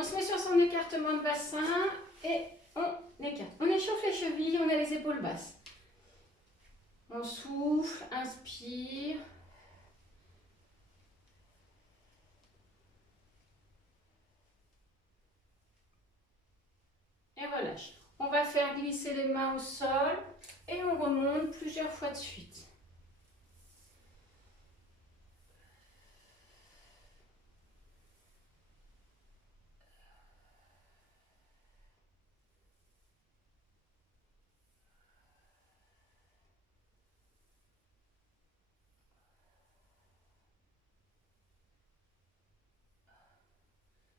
On se met sur son écartement de bassin et on écarte. On échauffe les chevilles, on a les épaules basses. On souffle, inspire. Et relâche. On va faire glisser les mains au sol et on remonte plusieurs fois de suite.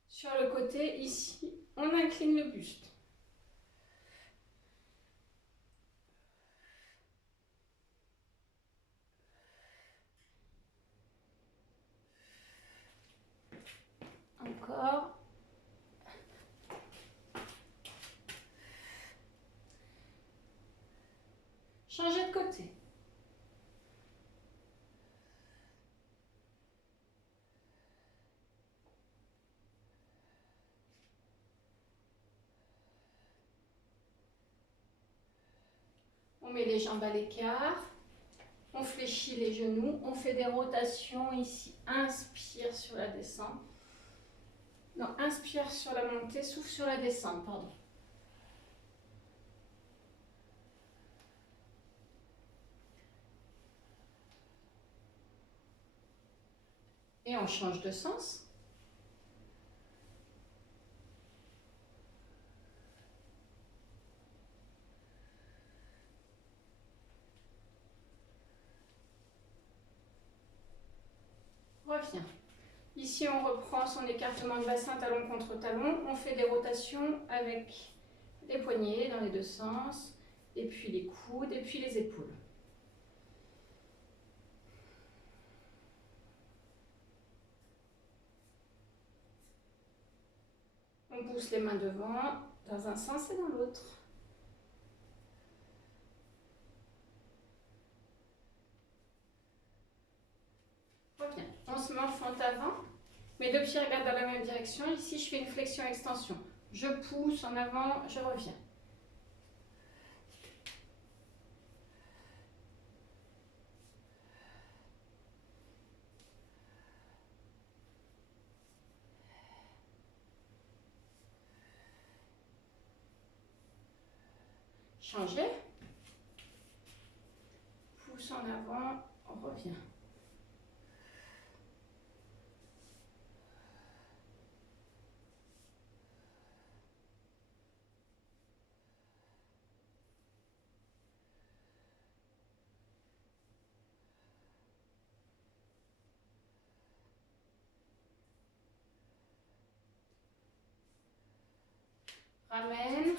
Sur le côté, ici, on incline le buste. Encore. Changez de côté. On met les jambes à l'écart. On fléchit les genoux. On fait des rotations ici. Inspire sur la descente. Non, inspire sur la montée, souffle sur la descente, pardon. Et on change de sens. Reviens. Ici, on reprend son écartement de bassin, talon contre talon. On fait des rotations avec les poignets dans les deux sens, et puis les coudes, et puis les épaules. On pousse les mains devant, dans un sens et dans l'autre. Reviens. On se met en fente avant. Mes deux pieds regardent dans la même direction. Ici, je fais une flexion-extension. Je pousse en avant, je reviens. Changez. Pousse en avant, on revient. Ramène.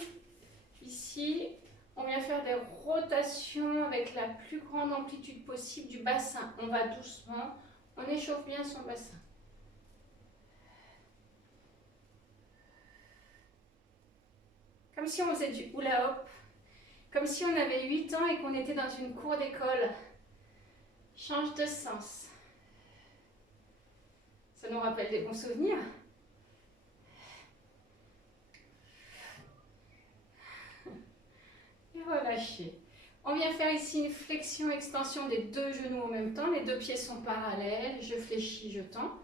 Ici, on vient faire des rotations avec la plus grande amplitude possible du bassin. On va doucement, on échauffe bien son bassin. Comme si on faisait du hula hoop, comme si on avait 8 ans et qu'on était dans une cour d'école. Change de sens. Ça nous rappelle des bons souvenirs. Et relâchez. On vient faire ici une flexion-extension des deux genoux en même temps. Les deux pieds sont parallèles. Je fléchis, je tends.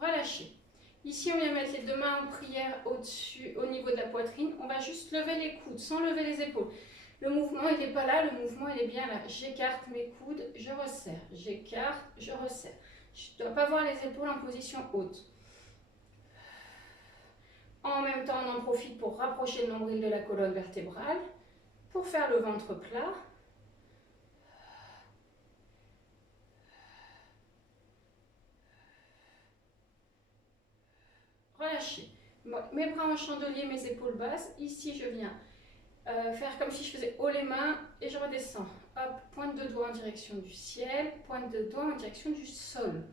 Relâchez. Ici, on vient mettre les deux mains en prière au-dessus, au niveau de la poitrine. On va juste lever les coudes sans lever les épaules. Le mouvement, il n'est pas là, le mouvement, il est bien là. J'écarte mes coudes, je resserre. J'écarte, je resserre. Je ne dois pas voir les épaules en position haute. En même temps, on en profite pour rapprocher le nombril de la colonne vertébrale, pour faire le ventre plat. Relâchez. Mes bras en chandelier, mes épaules basses. Ici, je viens faire comme si je faisais haut les mains et je redescends. Hop, pointe de doigt en direction du ciel, pointe de doigt en direction du sol.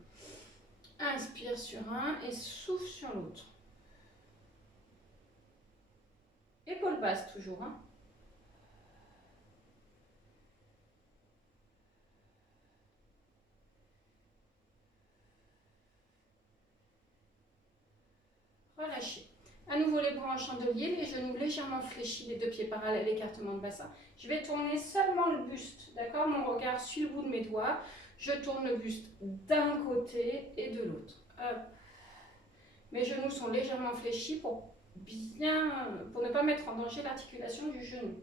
Inspire. Inspire sur un et souffle sur l'autre. Épaule basse toujours, hein. Relâchez. À nouveau les bras en chandelier, les genoux légèrement fléchis, les deux pieds parallèles, écartement de bassin. Je vais tourner seulement le buste, d'accord? Mon regard suit le bout de mes doigts. Je tourne le buste d'un côté et de l'autre. Mes genoux sont légèrement fléchis pour ne pas mettre en danger l'articulation du genou.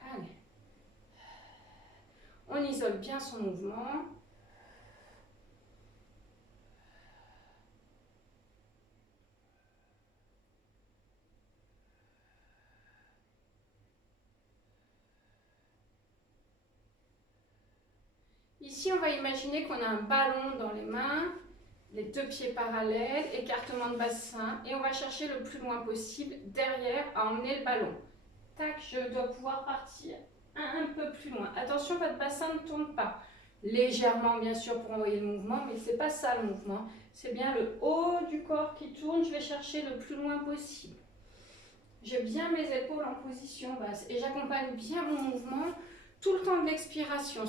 Allez. On isole bien son mouvement. Ici, on va imaginer qu'on a un ballon dans les mains, les deux pieds parallèles, écartement de bassin, et on va chercher le plus loin possible derrière à emmener le ballon. Tac, je dois pouvoir partir un peu plus loin. Attention, votre bassin ne tourne pas. Légèrement, bien sûr, pour envoyer le mouvement, mais ce n'est pas ça le mouvement. C'est bien le haut du corps qui tourne. Je vais chercher le plus loin possible. J'ai bien mes épaules en position basse et j'accompagne bien mon mouvement tout le temps de l'expiration.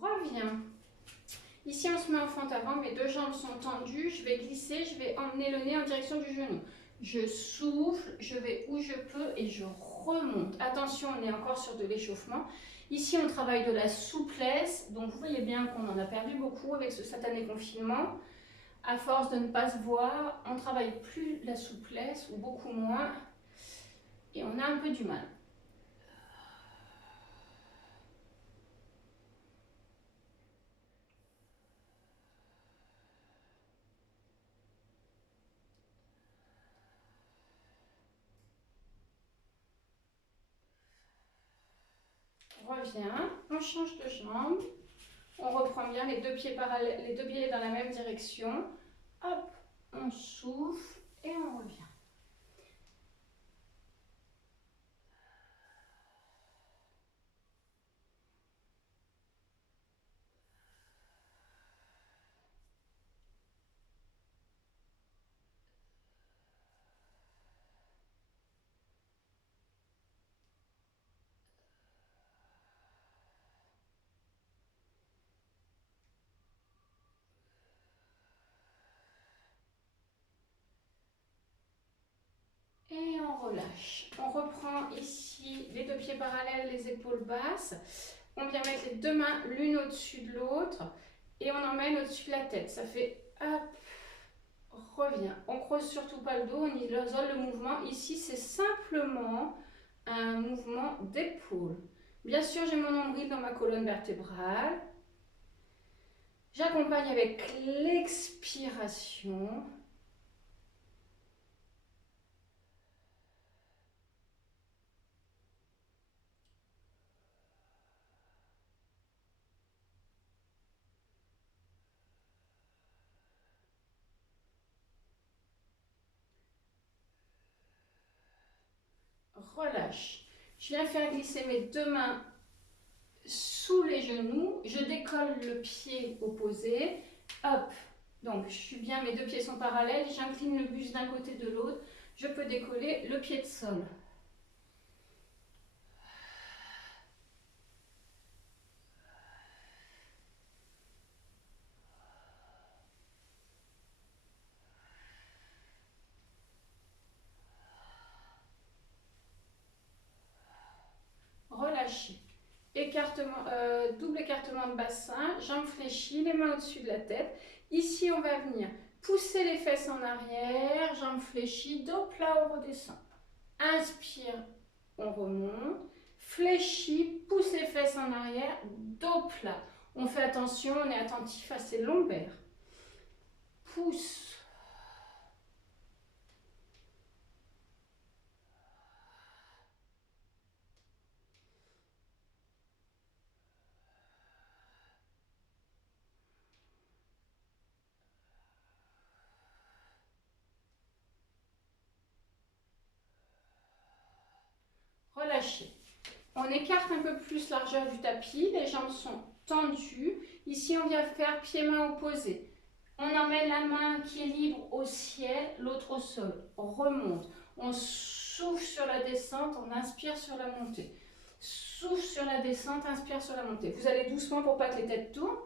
Reviens. Ici, on se met en fente avant, mes deux jambes sont tendues, je vais glisser, je vais emmener le nez en direction du genou. Je souffle, je vais où je peux et je remonte. Attention, on est encore sur de l'échauffement. Ici, on travaille de la souplesse, donc vous voyez bien qu'on en a perdu beaucoup avec ce satané confinement. À force de ne pas se voir, on ne travaille plus la souplesse, ou beaucoup moins, et on a un peu du mal. Reviens, on change de jambe, on reprend bien les deux pieds parallèles, les deux pieds dans la même direction. Hop, on souffle et on revient. Et on relâche. On reprend ici les deux pieds parallèles, les épaules basses. On vient mettre les deux mains l'une au-dessus de l'autre et on emmène au-dessus de la tête. Ça fait hop, revient. On creuse surtout pas le dos, on isole le mouvement. Ici, c'est simplement un mouvement d'épaule. Bien sûr, j'ai mon nombril dans ma colonne vertébrale. J'accompagne avec l'expiration. Relâche. Je viens faire glisser mes deux mains sous les genoux. Je décolle le pied opposé. Hop. Donc, je suis bien, mes deux pieds sont parallèles. J'incline le buste d'un côté de l'autre. Je peux décoller le pied de sol. Relâchez. Écartement, double écartement de bassin, jambes fléchies, les mains au-dessus de la tête. Ici, on va venir pousser les fesses en arrière, jambes fléchies, dos plat, on redescend. Inspire, on remonte. Fléchis, pousse les fesses en arrière, dos plat. On fait attention, on est attentif à ses lombaires. Pousse. relâchez. On écarte un peu plus la largeur du tapis, les jambes sont tendues. Ici, on vient faire pieds-mains opposés. On emmène la main qui est libre au ciel, l'autre au sol. On remonte. On souffle sur la descente, on inspire sur la montée. Souffle sur la descente, inspire sur la montée. Vous allez doucement pour pas que les têtes tournent.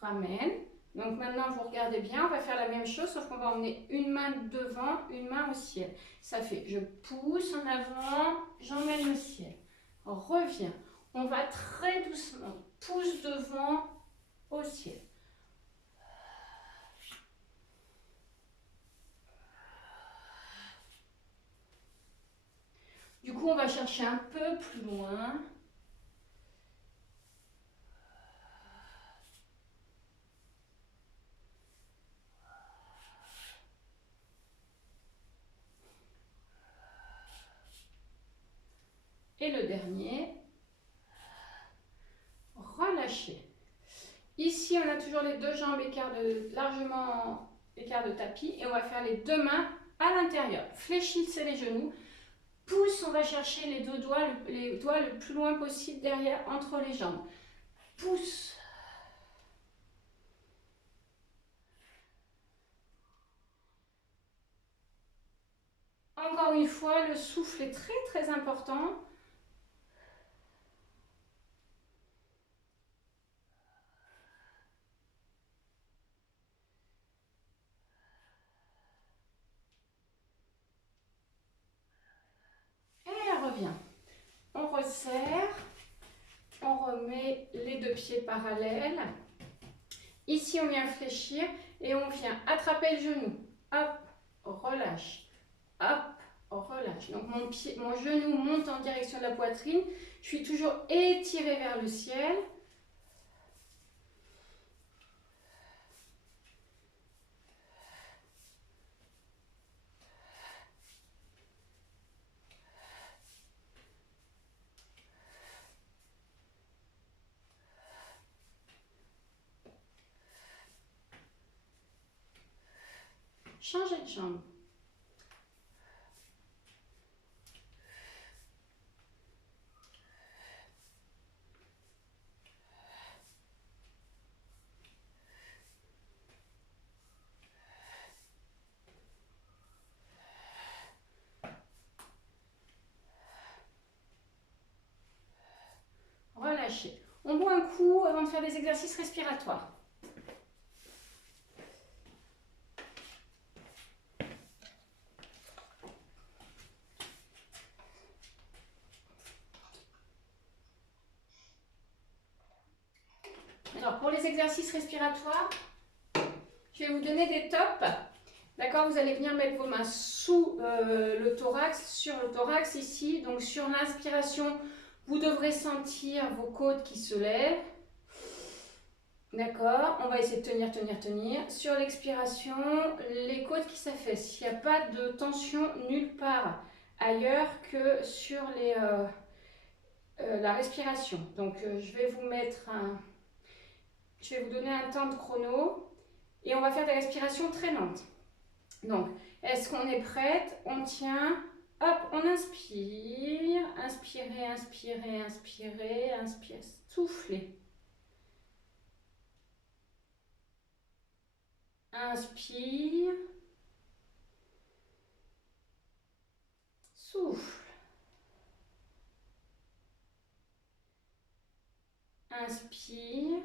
Ramène. Donc maintenant, vous regardez bien, on va faire la même chose, sauf qu'on va emmener une main devant, une main au ciel. Ça fait, je pousse en avant, j'emmène au ciel. Reviens. On va très doucement, pousse devant, au ciel. Du coup, on va chercher un peu plus loin. Et le dernier, relâchez. Ici, on a toujours les deux jambes largement écart de tapis et on va faire les deux mains à l'intérieur. Fléchissez les genoux. Pousse, on va chercher les doigts le plus loin possible derrière, entre les jambes. Pousse. Encore une fois, le souffle est très très important. Et elle revient. On resserre. On remet les deux pieds parallèles. Ici, on vient fléchir et on vient attraper le genou. Hop, relâche. Hop, relâche. Donc mon genou monte en direction de la poitrine. Je suis toujours étirée vers le ciel. Changez de jambe. Relâchez. On boit un coup avant de faire des exercices respiratoires. Alors, pour les exercices respiratoires, je vais vous donner des tops. D'accord, vous allez venir mettre vos mains sous le thorax, sur le thorax ici. Donc, sur l'inspiration, vous devrez sentir vos côtes qui se lèvent. D'accord, on va essayer de tenir, tenir, tenir. Sur l'expiration, les côtes qui s'affaissent. Il n'y a pas de tension nulle part ailleurs que sur la respiration. Donc, je vais vous donner un temps de chrono et on va faire des respirations très lentes. Donc, est-ce qu'on est prête? On tient. Hop, on inspire. Inspirez, inspirez, inspirez, inspirez. Soufflez. Inspire. Souffle. Inspire.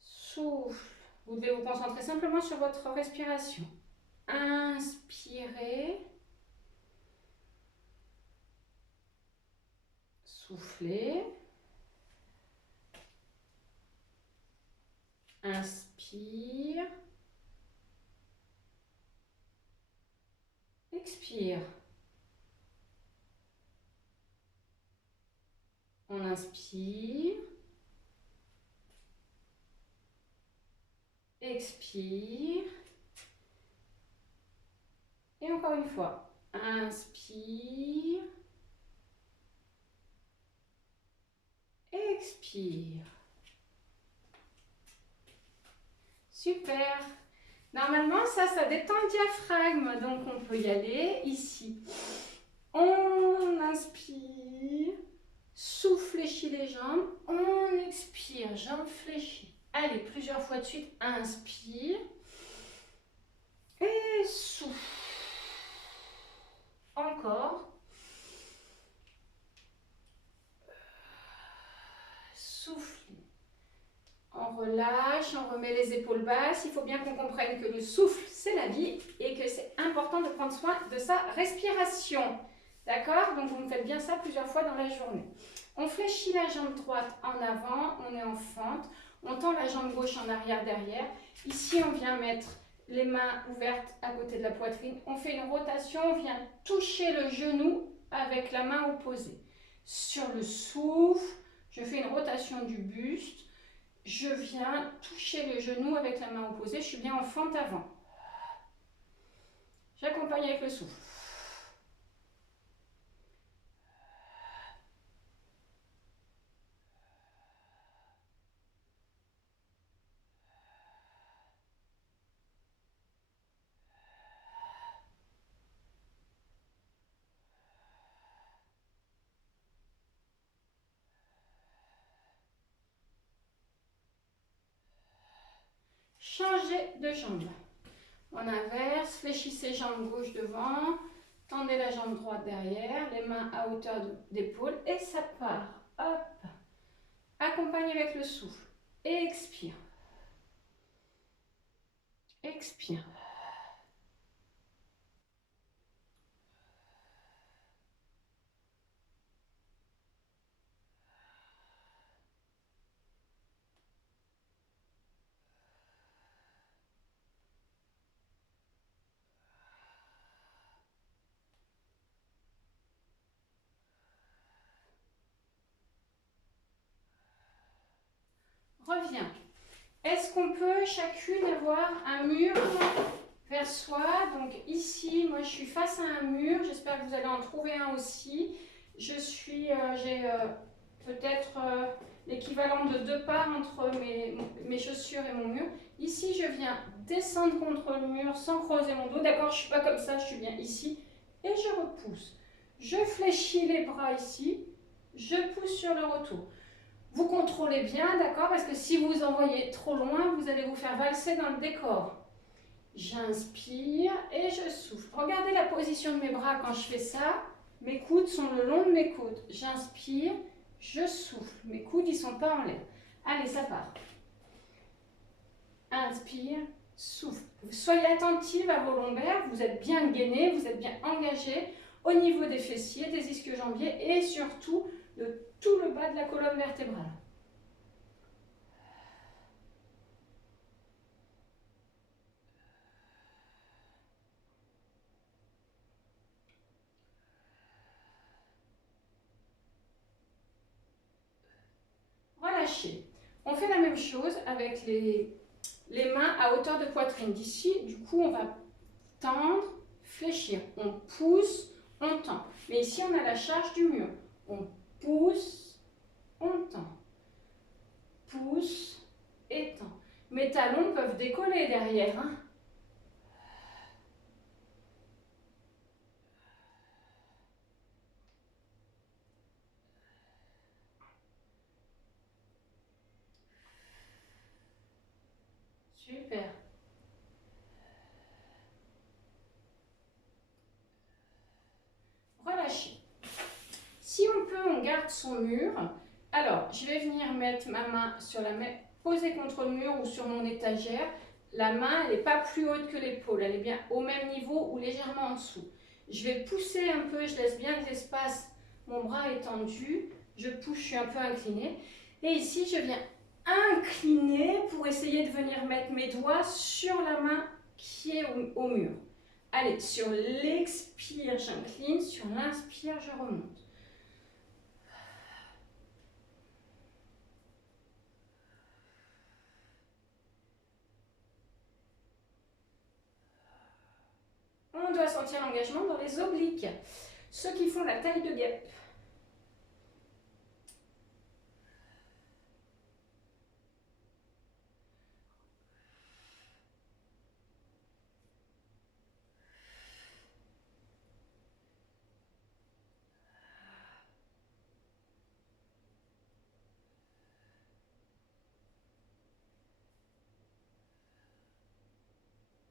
Souffle. Vous devez vous concentrer simplement sur votre respiration. Inspirez. Soufflez. Inspire. Expire. On inspire. Expire. Et encore une fois. Inspire. Expire. Super. Normalement, ça détend le diaphragme, donc on peut y aller ici. On inspire, souffle, fléchit les jambes, on expire, jambes fléchies. Allez, plusieurs fois de suite, inspire et souffle. Encore. Souffle. On relâche, on remet les épaules basses. Il faut bien qu'on comprenne que le souffle, c'est la vie et que c'est important de prendre soin de sa respiration. D'accord? Donc, vous me faites bien ça plusieurs fois dans la journée. On fléchit la jambe droite en avant, on est en fente. On tend la jambe gauche en arrière derrière. Ici, on vient mettre les mains ouvertes à côté de la poitrine. On fait une rotation, on vient toucher le genou avec la main opposée. Sur le souffle, je fais une rotation du buste. Je viens toucher le genou avec la main opposée. Je suis bien en fente avant. J'accompagne avec le souffle. Changez de jambe. On inverse, fléchissez jambe gauche devant, tendez la jambe droite derrière, les mains à hauteur d'épaule et ça part. Hop. Accompagne avec le souffle. Expire. Expire. Reviens. Est-ce qu'on peut chacune avoir un mur vers soi? Donc ici, moi je suis face à un mur. J'espère que vous allez en trouver un aussi. J'ai peut-être l'équivalent de 2 pas entre mes chaussures et mon mur. Ici, je viens descendre contre le mur sans creuser mon dos. D'accord, je ne suis pas comme ça, je suis bien ici. Et je repousse. Je fléchis les bras ici. Je pousse sur le retour. Vous contrôlez bien, d'accord? Parce que si vous envoyez trop loin, vous allez vous faire valser dans le décor. J'inspire et je souffle. Regardez la position de mes bras quand je fais ça. Mes coudes sont le long de mes côtes. J'inspire, je souffle. Mes coudes, ils ne sont pas en l'air. Allez, ça part. Inspire, souffle. Soyez attentive à vos lombaires. Vous êtes bien gainé, vous êtes bien engagé au niveau des fessiers, des ischio-jambiers et surtout de tout le bas de la colonne vertébrale. Relâchez. On fait la même chose avec les mains à hauteur de poitrine. D'ici, du coup, on va tendre, fléchir. On pousse, on tend. Mais ici, on a la charge du mur. On pousse, on tend. Pousse et tend. Mes talons peuvent décoller derrière. Hein. Super. Relâchez. Si on peut, on garde son mur. Alors, je vais venir mettre ma main sur la main posée contre le mur ou sur mon étagère. La main, elle n'est pas plus haute que l'épaule. Elle est bien au même niveau ou légèrement en dessous. Je vais pousser un peu, je laisse bien de l'espace. Mon bras est tendu. Je pousse, je suis un peu inclinée. Et ici, je viens incliner pour essayer de venir mettre mes doigts sur la main qui est au mur. Allez, sur l'expire, j'incline. Sur l'inspire, je remonte. On doit sentir l'engagement dans les obliques. Ceux qui font la taille de guêpe.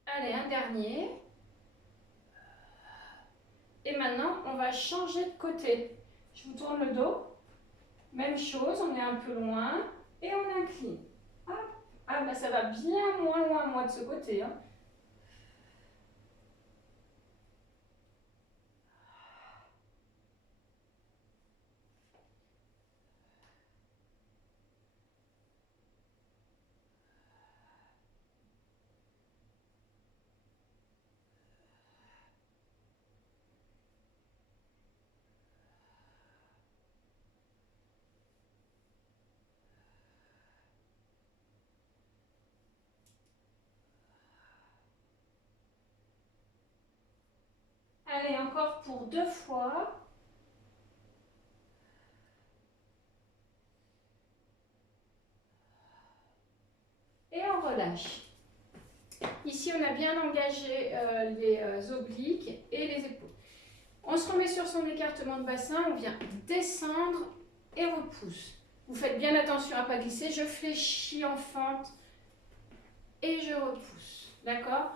Allez, un dernier. Et maintenant, on va changer de côté. Je vous tourne le dos. Même chose, on est un peu loin et on incline. Hop. Ah, bah ça va bien moins loin, moi, de ce côté. Hein. Allez, encore pour 2 fois. Et on relâche. Ici, on a bien engagé les obliques et les épaules. On se remet sur son écartement de bassin, on vient descendre et repousse. Vous faites bien attention à ne pas glisser. Je fléchis en fente et je repousse. D'accord?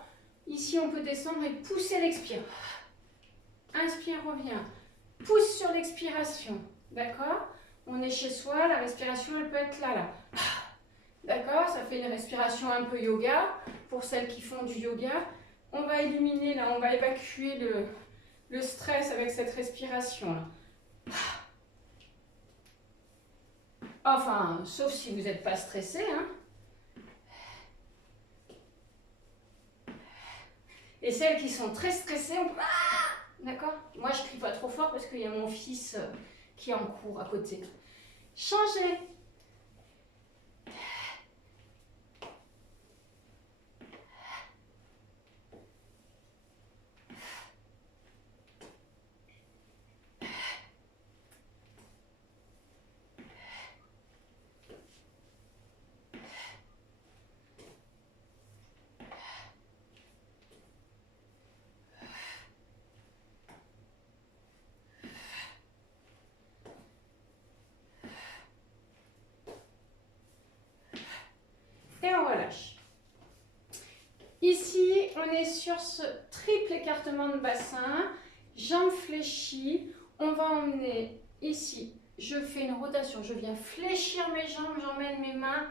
Ici, on peut descendre et pousser l'expire. Inspire, revient. Pousse sur l'expiration. D'accord? On est chez soi, la respiration, elle peut être là. D'accord? Ça fait une respiration un peu yoga. Pour celles qui font du yoga, on va éliminer, là, on va évacuer le stress avec cette respiration. Là. Enfin, sauf si vous n'êtes pas stressé. Hein? Et celles qui sont très stressées, on peut... D'accord? Moi, je ne crie pas trop fort parce qu'il y a mon fils qui est en cours à côté. Changez. Et on relâche. Ici, on est sur ce triple écartement de bassin, jambes fléchies. On va emmener ici, je fais une rotation, je viens fléchir mes jambes, j'emmène mes mains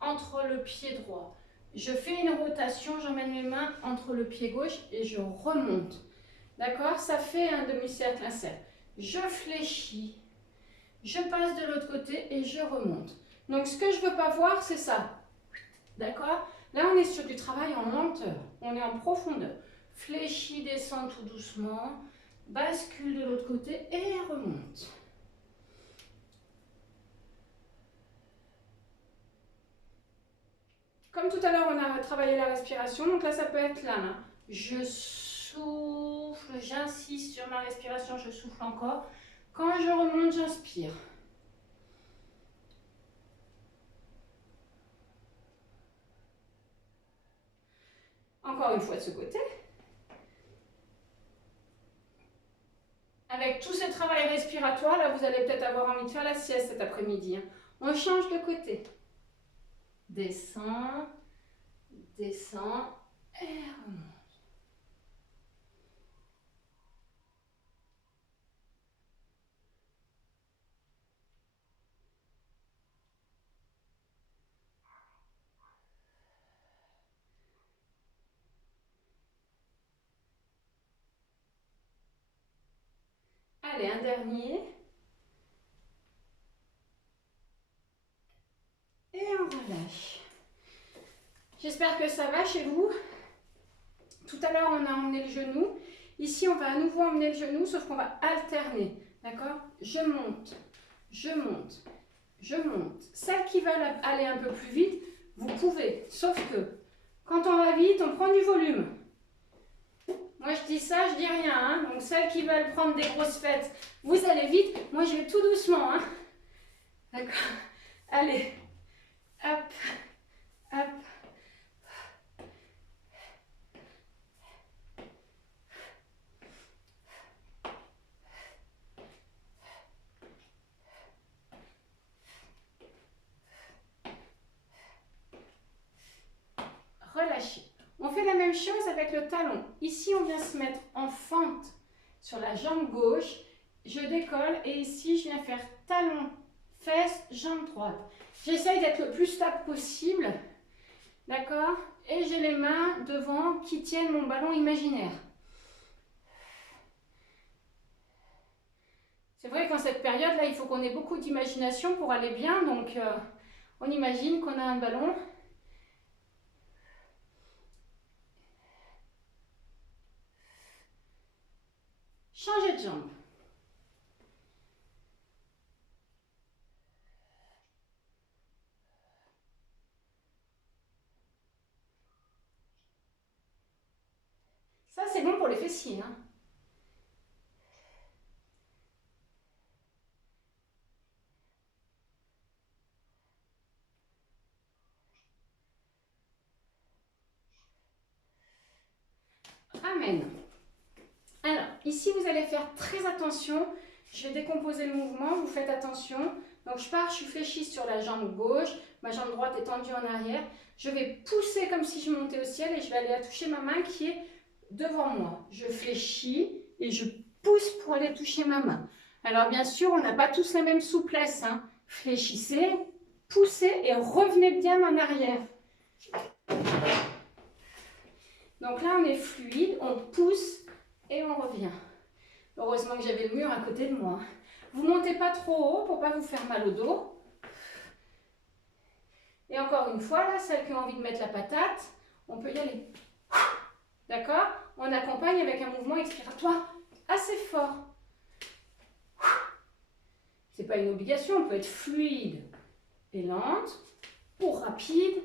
entre le pied droit. Je fais une rotation, j'emmène mes mains entre le pied gauche et je remonte. D'accord? Ça fait un demi-cercle, un cercle. Je fléchis, je passe de l'autre côté et je remonte. Donc ce que je ne veux pas voir, c'est ça. D'accord? Là, on est sur du travail en lenteur. On est en profondeur. Fléchis, descend tout doucement. Bascule de l'autre côté et remonte. Comme tout à l'heure, on a travaillé la respiration. Donc là, ça peut être là. Je souffle, j'insiste sur ma respiration, je souffle encore. Quand je remonte, j'inspire. Encore une fois de ce côté. Avec tout ce travail respiratoire, là, vous allez peut-être avoir envie de faire la sieste cet après-midi. Hein. On change de côté. Descends, descends et remonte. Allez, un dernier. Et on relâche. J'espère que ça va chez vous. Tout à l'heure, on a emmené le genou. Ici, on va à nouveau emmener le genou, sauf qu'on va alterner. D'accord? Je monte, je monte, je monte. Celles qui veulent aller un peu plus vite, vous pouvez. Sauf que, quand on va vite, on prend du volume. Moi, je dis ça, je dis rien. Hein. Donc celles qui veulent prendre des grosses fêtes, vous allez vite. Moi, je vais tout doucement. Hein. D'accord. Allez. Hop. Hop. Relâchez. On fait la même chose avec le talon. Ici, on vient se mettre en fente sur la jambe gauche. Je décolle et ici, je viens faire talon, fesse, jambe droite. J'essaye d'être le plus stable possible. D'accord? Et j'ai les mains devant qui tiennent mon ballon imaginaire. C'est vrai qu'en cette période-là, il faut qu'on ait beaucoup d'imagination pour aller bien. Donc, on imagine qu'on a un ballon. Changez de jambe. Ça, c'est bon pour les fessiers. Hein. Ramène. Alors, ici, vous allez faire très attention. Je vais décomposer le mouvement, vous faites attention. Donc, je pars, je suis fléchie sur la jambe gauche. Ma jambe droite est tendue en arrière. Je vais pousser comme si je montais au ciel et je vais aller toucher ma main qui est devant moi. Je fléchis et je pousse pour aller toucher ma main. Alors, bien sûr, on n'a pas tous la même souplesse. Hein. Fléchissez, poussez et revenez bien en arrière. Donc là, on est fluide, on pousse et on revient. Heureusement que j'avais le mur à côté de moi. Vous ne montez pas trop haut pour ne pas vous faire mal au dos. Et encore une fois, là, celles qui ont envie de mettre la patate, on peut y aller. D'accord? On accompagne avec un mouvement expiratoire assez fort. Ce n'est pas une obligation, on peut être fluide et lente ou rapide.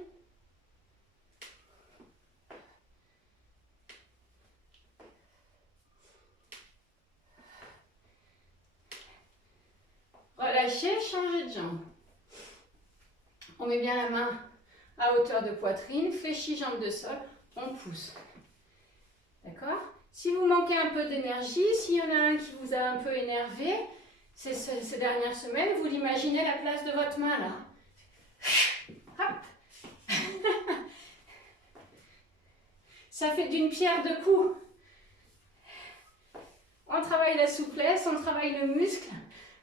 Relâchez, changez de jambe. On met bien la main à hauteur de poitrine, fléchis jambe de sol, on pousse. D'accord? Si vous manquez un peu d'énergie, s'il y en a un qui vous a un peu énervé, ces dernières semaines, vous l'imaginez à la place de votre main là. Hop. Ça fait d'une pierre deux coups. On travaille la souplesse, on travaille le muscle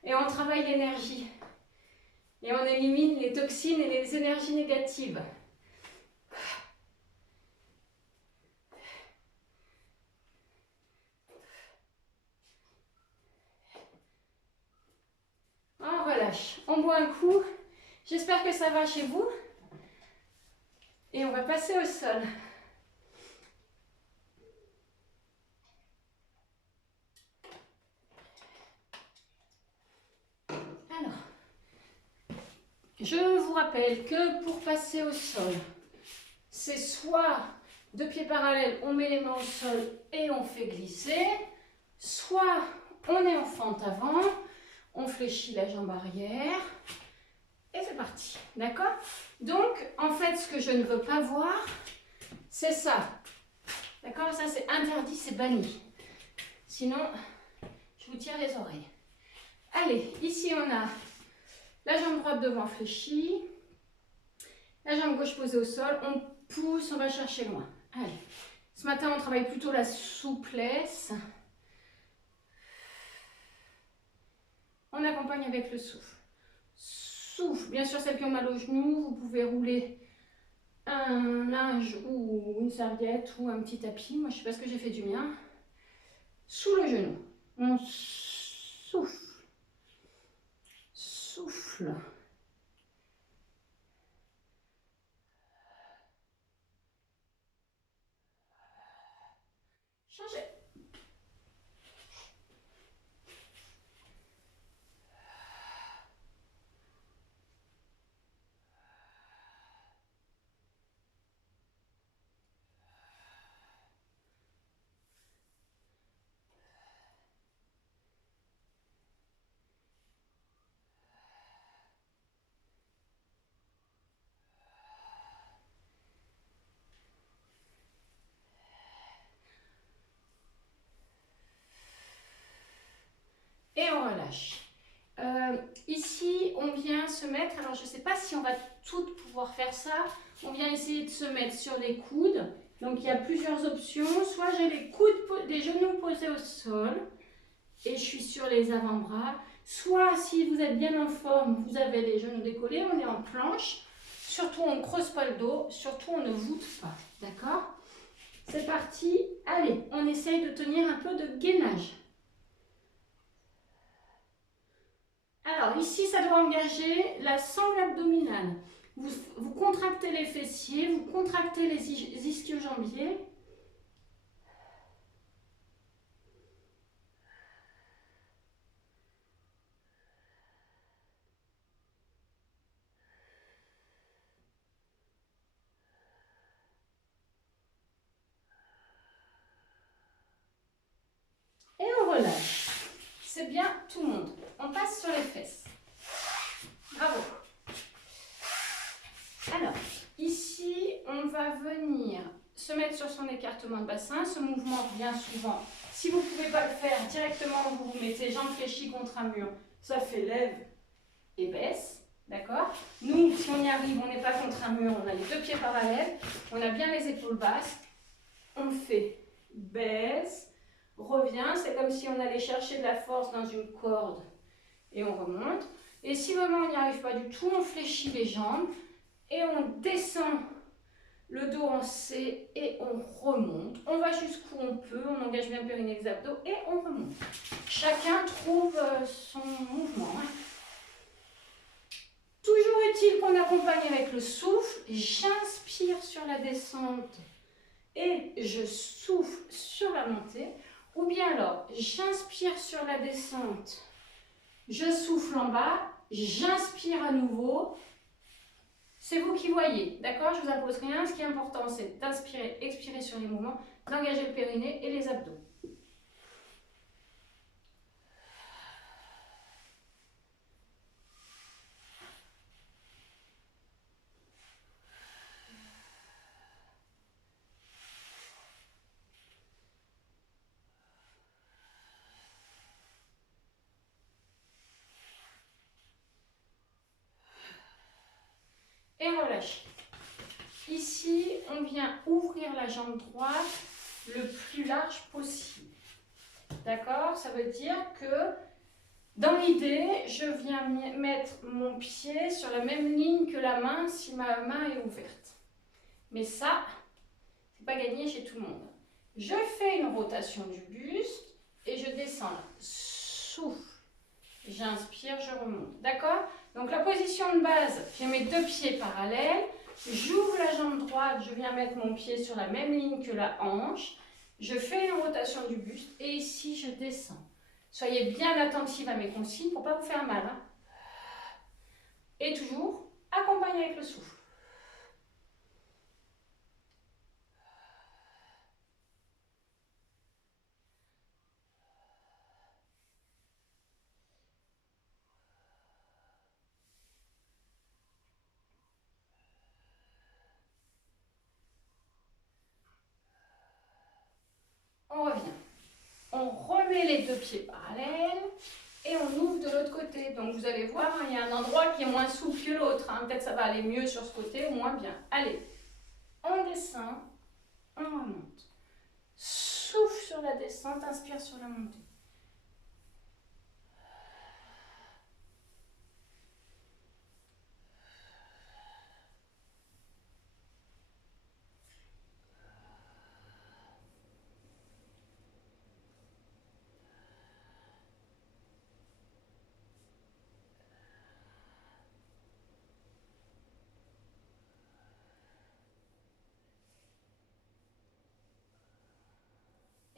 et on travaille l'énergie. Et on élimine les toxines et les énergies négatives. On relâche. On boit un coup. J'espère que ça va chez vous. Et on va passer au sol. Alors, je vous rappelle que pour passer au sol, c'est soit deux pieds parallèles, on met les mains au sol et on fait glisser, soit on est en fente avant, on fléchit la jambe arrière et c'est parti, d'accord? Donc, en fait, ce que je ne veux pas voir, c'est ça, d'accord? Ça, c'est interdit, c'est banni. Sinon, je vous tire les oreilles. Allez, ici, on a la jambe droite devant fléchie, la jambe gauche posée au sol, on pousse, on va chercher loin. Allez, ce matin, on travaille plutôt la souplesse. On accompagne avec le souffle. Souffle. Bien sûr, celles qui ont mal aux genoux, vous pouvez rouler un linge ou une serviette ou un petit tapis. Moi, je ne sais pas ce que j'ai fait du mien. Sous le genou. On souffle. Souffle. Changez. Et on relâche. Ici, on vient se mettre, alors je ne sais pas si on va toutes pouvoir faire ça, on vient essayer de se mettre sur les coudes. Donc il y a plusieurs options, soit j'ai les genoux posés au sol et je suis sur les avant-bras, soit si vous êtes bien en forme, vous avez les genoux décollés, on est en planche, surtout on ne creuse pas le dos, surtout on ne voûte pas, d'accord? C'est parti, allez, on essaye de tenir un peu de gainage. Alors ici, ça doit engager la sangle abdominale. Vous contractez les fessiers, vous contractez les ischio-jambiers. Et on relâche. C'est bien tout le monde. On passe sur les fesses. Bravo. Alors, ici, on va venir se mettre sur son écartement de bassin. Ce mouvement revient souvent. Si vous ne pouvez pas le faire directement, vous vous mettez jambes fléchies contre un mur. Ça fait lève et baisse. D'accord? Nous, si on y arrive, on n'est pas contre un mur, on a les deux pieds parallèles, on a bien les épaules basses. On fait baisse, revient. C'est comme si on allait chercher de la force dans une corde et on remonte. Et si vraiment on n'y arrive pas du tout, on fléchit les jambes et on descend le dos en C et on remonte. On va jusqu'où on peut, on engage bien le périnée, les abdos et on remonte. Chacun trouve son mouvement. Toujours utile qu'on accompagne avec le souffle. J'inspire sur la descente et je souffle sur la montée. Ou bien alors, j'inspire sur la descente, je souffle en bas, j'inspire à nouveau. C'est vous qui voyez, d'accord? Je ne vous impose rien. Ce qui est important, c'est d'inspirer, expirer sur les mouvements, d'engager le périnée et les abdos. Et relâchez. Ici, on vient ouvrir la jambe droite le plus large possible. D'accord? Ça veut dire que dans l'idée, je viens mettre mon pied sur la même ligne que la main si ma main est ouverte. Mais ça, c'est pas gagné chez tout le monde. Je fais une rotation du buste et je descends là. Souffle. J'inspire, je remonte. D'accord? Donc la position de base, j'ai mes deux pieds parallèles. J'ouvre la jambe droite, je viens mettre mon pied sur la même ligne que la hanche. Je fais une rotation du buste et ici je descends. Soyez bien attentifs à mes consignes pour ne pas vous faire mal. Hein. Et toujours, accompagnez avec le souffle. On revient. On remet les deux pieds parallèles et on ouvre de l'autre côté. Donc vous allez voir, il y a un endroit qui est moins souple que l'autre. Hein. Peut-être ça va aller mieux sur ce côté ou moins bien. Allez, on descend, on remonte. Souffle sur la descente, inspire sur la montée.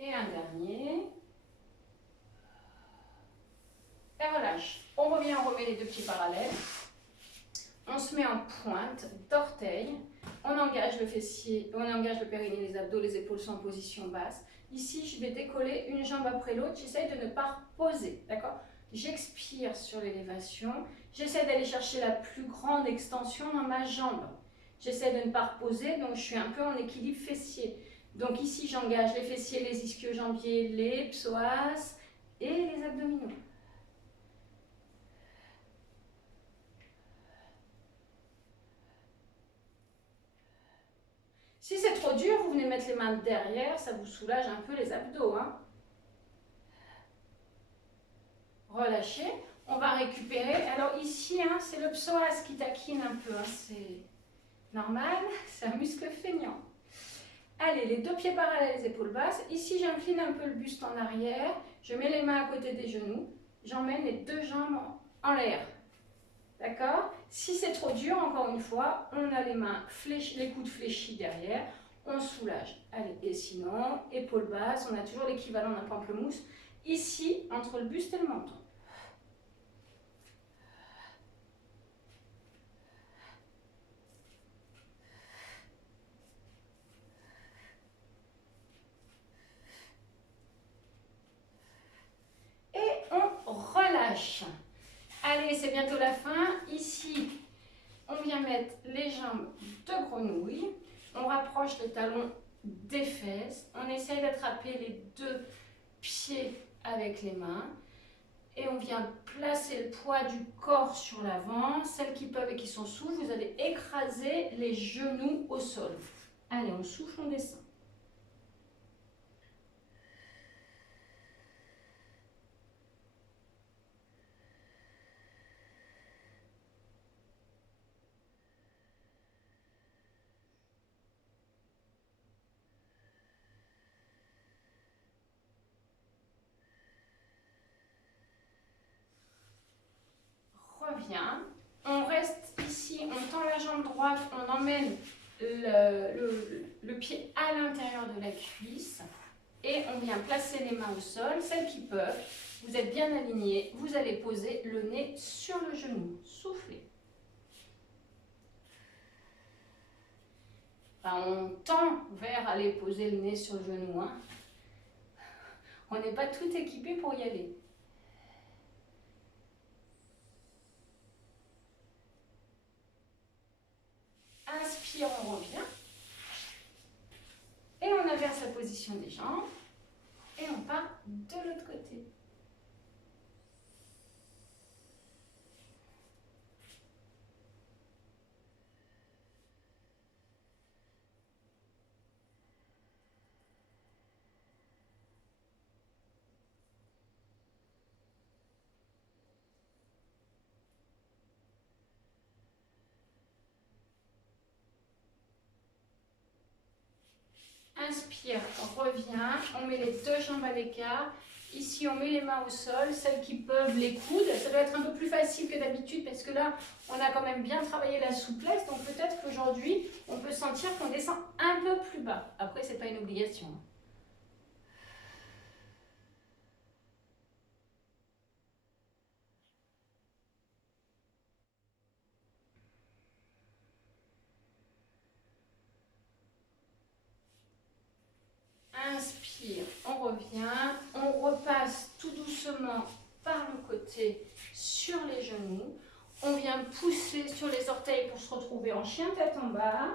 Et un dernier. Et relâche. On revient, on remet les deux pieds parallèles. On se met en pointe d'orteil. On engage le fessier, on engage le périnée, les abdos, les épaules sont en position basse. Ici, je vais décoller une jambe après l'autre. J'essaye de ne pas reposer, d'accord? J'expire sur l'élévation. J'essaie d'aller chercher la plus grande extension dans ma jambe. J'essaie de ne pas reposer, donc je suis un peu en équilibre fessier. Donc ici, j'engage les fessiers, les ischio-jambiers, les psoas et les abdominaux. Si c'est trop dur, vous venez mettre les mains derrière, ça vous soulage un peu les abdos. Hein. Relâchez. On va récupérer. Alors ici, hein, c'est le psoas qui taquine un peu. Hein. C'est normal, c'est un muscle feignant. Allez, les deux pieds parallèles, les épaules basses. Ici, j'incline un peu le buste en arrière. Je mets les mains à côté des genoux. J'emmène les deux jambes en l'air. D'accord? Si c'est trop dur, encore une fois, on a les mains fléchies, les coudes fléchis derrière. On soulage. Allez, et sinon, épaules basses. On a toujours l'équivalent d'un pamplemousse. Ici, entre le buste et le menton. Relâche. Allez, c'est bientôt la fin. Ici, on vient mettre les jambes de grenouille. On rapproche les talons des fesses. On essaye d'attraper les deux pieds avec les mains. Et on vient placer le poids du corps sur l'avant. Celles qui peuvent et qui sont sous, vous allez écraser les genoux au sol. Allez, on souffle, on descend. Revient. On reste ici, on tend la jambe droite, on emmène le pied à l'intérieur de la cuisse et on vient placer les mains au sol, celles qui peuvent. Vous êtes bien alignés, vous allez poser le nez sur le genou. Soufflez. Enfin, on tend vers aller poser le nez sur le genou. Hein. On n'est pas tout équipé pour y aller. Inspire, on revient. Et on inverse la position des jambes. Et on part de l'autre côté. Inspire, revient, on met les deux jambes à l'écart. Ici, on met les mains au sol, celles qui peuvent, les coudes. Ça doit être un peu plus facile que d'habitude parce que là, on a quand même bien travaillé la souplesse. Donc peut-être qu'aujourd'hui, on peut sentir qu'on descend un peu plus bas. Après, ce n'est pas une obligation. Inspire, on revient, on repasse tout doucement par le côté sur les genoux. On vient pousser sur les orteils pour se retrouver en chien tête en bas.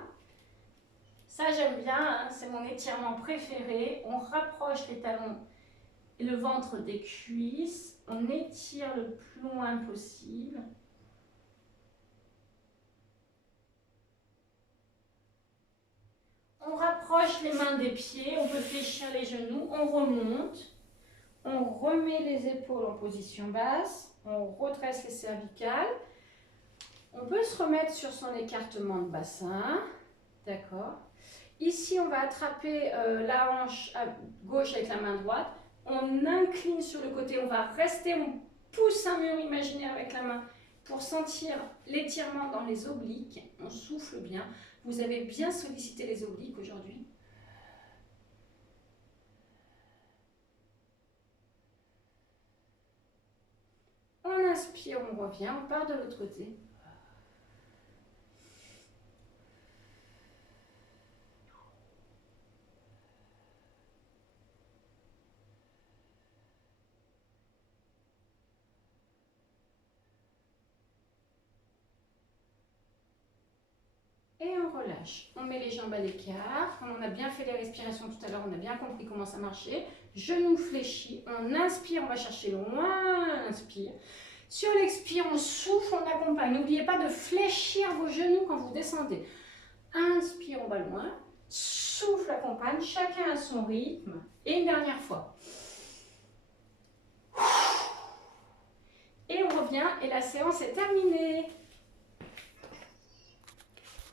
Ça j'aime bien, hein, c'est mon étirement préféré. On rapproche les talons et le ventre des cuisses. On étire le plus loin possible. On rapproche les mains des pieds, on peut fléchir les genoux, on remonte, on remet les épaules en position basse, on redresse les cervicales. On peut se remettre sur son écartement de bassin, d'accord. Ici, on va attraper la hanche à gauche avec la main droite, on incline sur le côté, on va rester, on pousse un mur imaginaire avec la main pour sentir l'étirement dans les obliques, on souffle bien. Vous avez bien sollicité les obliques aujourd'hui. On inspire, on revient, on part de l'autre côté. Et on relâche. On met les jambes à l'écart. On a bien fait les respirations tout à l'heure. On a bien compris comment ça marchait. Genoux fléchis. On inspire. On va chercher loin. Inspire. Sur l'expire, on souffle. On accompagne. N'oubliez pas de fléchir vos genoux quand vous descendez. Inspire, on va loin. souffle accompagne, chacun à son rythme. Et une dernière fois. Et on revient et la séance est terminée.